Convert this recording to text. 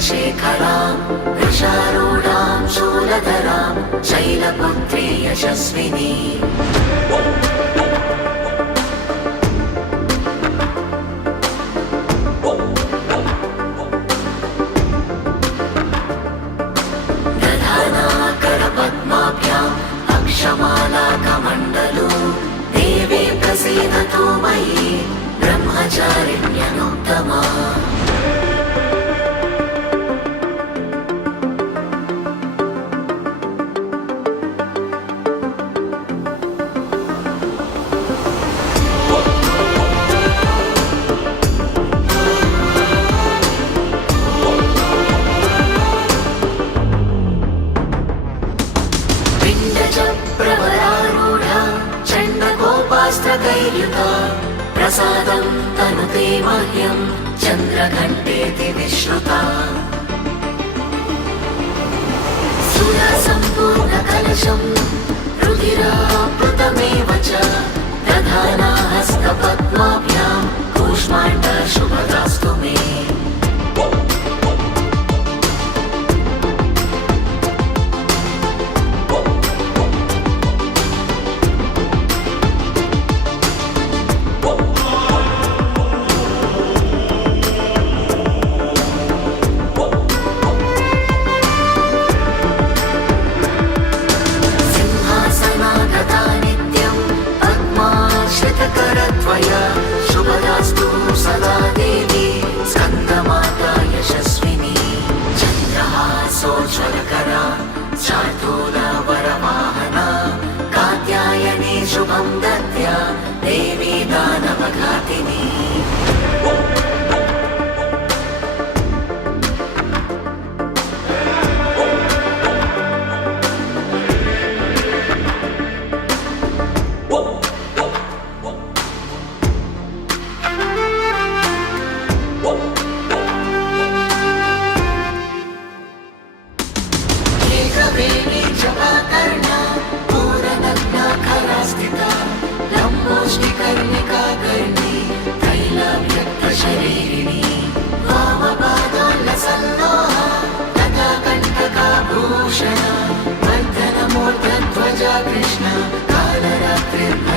शेखरां वृषारूढां शूलधरां शैलपुत्री यशस्विनी दधानाकरपद्माभ्याम् अक्षमालाकमण्डलो देवी प्रसीदतु मयि ब्रह्मचारिण्यनुत्तमा प्रवरारूढा चण्डकोपास्त्रकैर्युता प्रसादं तनुते मह्यं चन्द्रघण्टेति विश्रुता सुरसम्पूर्णकलशं रुधिराप्लुतमेव च दधाना हस्तपद्माभ्यां कूष्माण्डशुभदास्तु मे शुभदास्तु सदा देवी स्कन्दमाता यशस्विनी चन्द्रहासोज्ज्वलकरा शार्दूलवरवाहना कात्यायनी शुभं दद्या देवी दानवघातिनी कर्णिकाकर्णी तैलव्यक्तशरीरिणी वामपादोल्लसल्लोहा तथा कण्टकाभूषणा वर्धनमूर्धध्वजा कृष्ण कालरात्रिर्न